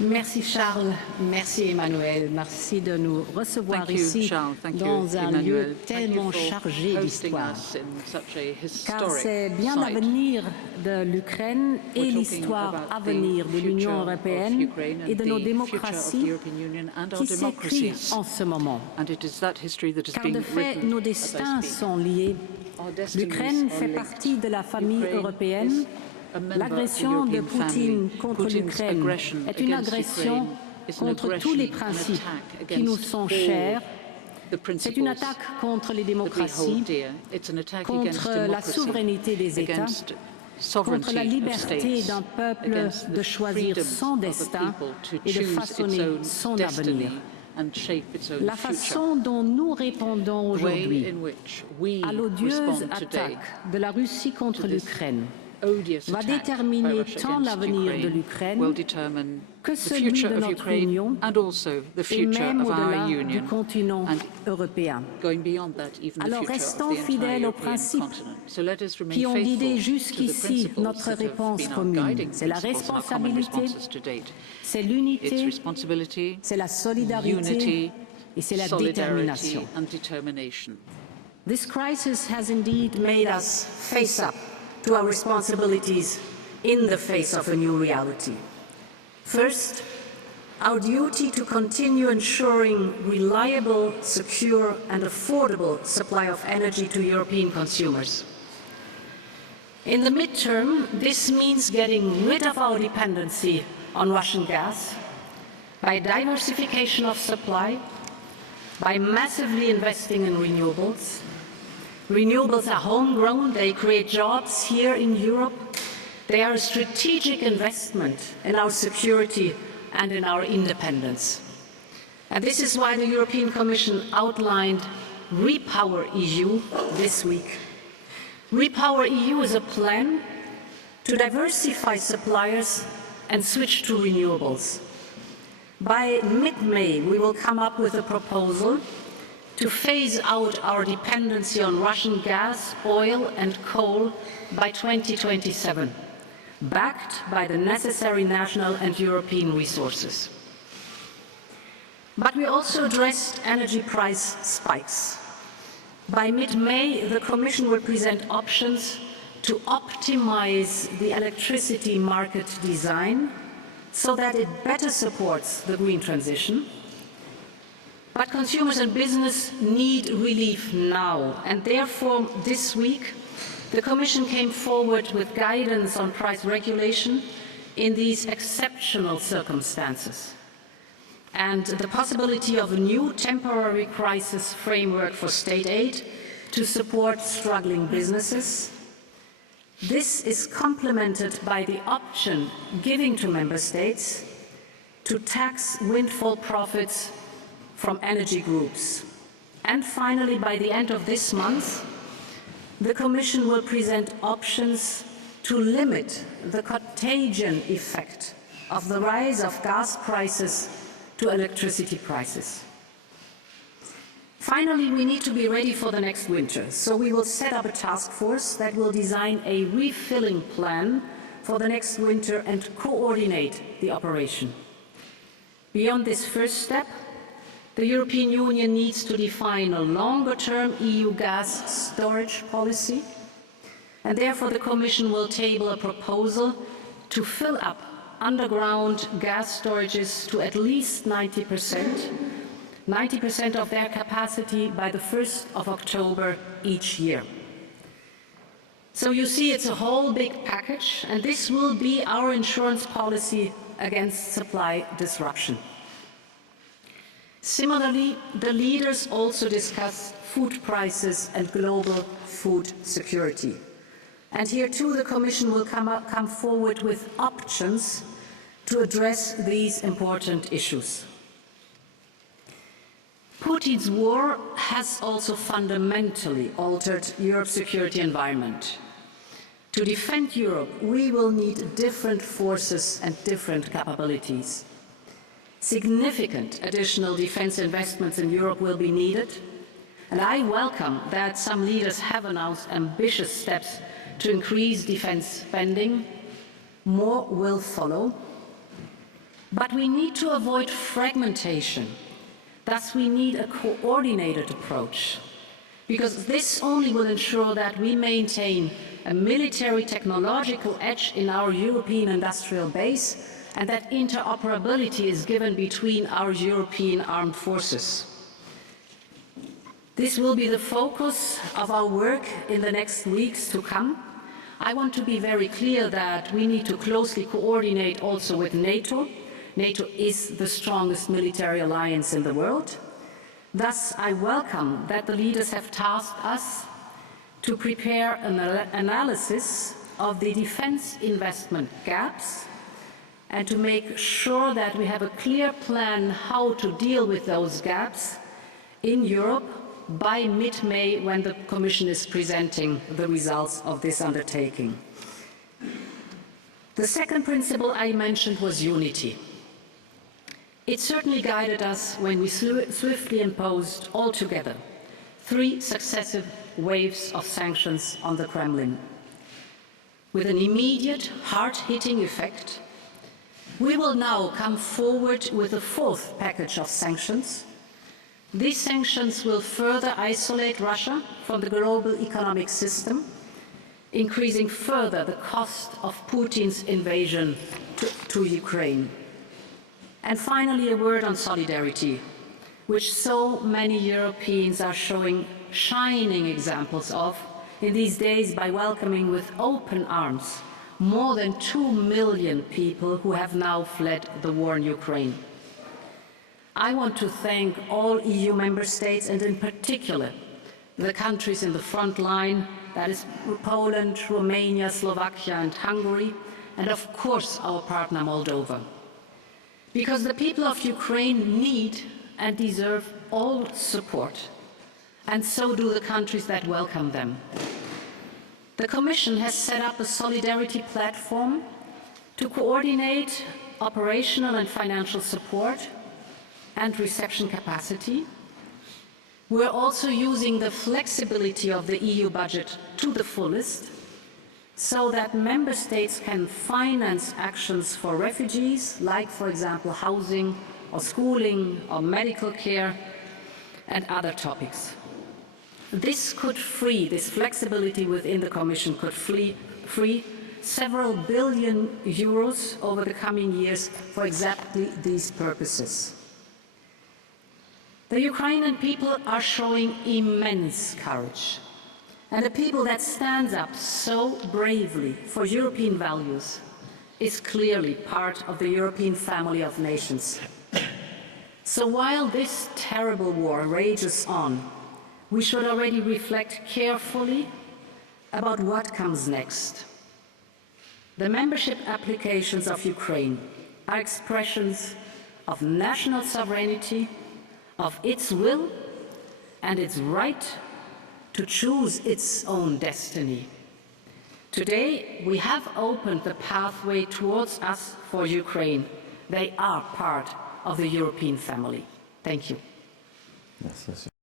Merci Charles, merci Emmanuel, merci de nous recevoir ici dans un lieu tellement chargé d'histoire. Car c'est bien l'avenir de l'Ukraine et l'histoire à venir de l'Union européenne et de nos démocraties qui s'écrit en ce moment. Car de fait, nos destins sont liés. L'Ukraine fait partie de la famille européenne. L'agression de Poutine contre l'Ukraine est une agression contre tous les principes qui nous sont chers. C'est une attaque contre les démocraties, contre la souveraineté des États, contre la liberté d'un peuple de choisir son destin et de façonner son avenir. La façon dont nous répondons aujourd'hui à l'odieuse attaque de la Russie contre l'Ukraine va déterminer tant l'avenir de l'Ukraine que celui de notre Union et même au-delà du continent européen. Alors restons fidèles aux principes qui ont guidé jusqu'ici notre réponse commune. C'est la responsabilité, c'est l'unité, c'est la solidarité et c'est la détermination. This crisis has indeed made us face up to our responsibilities in the face of a new reality. First, our duty to continue ensuring reliable, secure and affordable supply of energy to European consumers. In the midterm, this means getting rid of our dependency on Russian gas by diversification of supply, by massively investing in renewables. Renewables are homegrown, they create jobs here in Europe. They are a strategic investment in our security and in our independence. And this is why the European Commission outlined Repower EU this week. Repower EU is a plan to diversify suppliers and switch to renewables. By mid-May, we will come up with a proposal to phase out our dependency on Russian gas, oil and coal by 2027, backed by the necessary national and European resources. But we also addressed energy price spikes. By mid-May, the Commission will present options to optimize the electricity market design so that it better supports the green transition. But consumers and business need relief now, and therefore this week the Commission came forward with guidance on price regulation in these exceptional circumstances, and the possibility of a new temporary crisis framework for state aid to support struggling businesses. This is complemented by the option given to Member States to tax windfall profits from energy groups. And finally, by the end of this month, the Commission will present options to limit the contagion effect of the rise of gas prices to electricity prices. Finally, we need to be ready for the next winter, so we will set up a task force that will design a refilling plan for the next winter and coordinate the operation. Beyond this first step, the European Union needs to define a longer-term EU gas storage policy, and therefore the Commission will table a proposal to fill up underground gas storages to at least 90% of their capacity by the 1st of October each year. So you see, it's a whole big package, and this will be our insurance policy against supply disruption. Similarly, the leaders also discussed food prices and global food security. And here too the Commission will come forward with options to address these important issues. Putin's war has also fundamentally altered Europe's security environment. To defend Europe, we will need different forces and different capabilities. Significant additional defence investments in Europe will be needed, and I welcome that some leaders have announced ambitious steps to increase defence spending. More will follow. But we need to avoid fragmentation. Thus, we need a coordinated approach, because this only will ensure that we maintain a military technological edge in our European industrial base and that interoperability is given between our European armed forces. This will be the focus of our work in the next weeks to come. I want to be very clear that we need to closely coordinate also with NATO. NATO is the strongest military alliance in the world. Thus, I welcome that the leaders have tasked us to prepare an analysis of the defense investment gaps and to make sure that we have a clear plan how to deal with those gaps in Europe by mid-May, when the Commission is presenting the results of this undertaking. The second principle I mentioned was unity. It certainly guided us when we swiftly imposed altogether 3 successive waves of sanctions on the Kremlin. With an immediate, hard-hitting effect, we will now come forward with a 4th package of sanctions. These sanctions will further isolate Russia from the global economic system, increasing further the cost of Putin's invasion to Ukraine. And finally, a word on solidarity, which so many Europeans are showing shining examples of in these days by welcoming with open arms more than 2 million people who have now fled the war in Ukraine. I want to thank all EU member states, and in particular the countries in the front line, that is Poland, Romania, Slovakia and Hungary, and of course our partner Moldova. Because the people of Ukraine need and deserve all support, and so do the countries that welcome them. The Commission has set up a solidarity platform to coordinate operational and financial support and reception capacity. We're also using the flexibility of the EU budget to the fullest, so that member states can finance actions for refugees, like, for example, housing or schooling or medical care and other topics. This flexibility within the Commission could free several billion euros over the coming years for exactly these purposes. The Ukrainian people are showing immense courage. And a people that stands up so bravely for European values is clearly part of the European family of nations. So while this terrible war rages on, we should already reflect carefully about what comes next. The membership applications of Ukraine are expressions of national sovereignty, of its will and its right to choose its own destiny. Today, we have opened the pathway towards us for Ukraine. They are part of the European family. Thank you.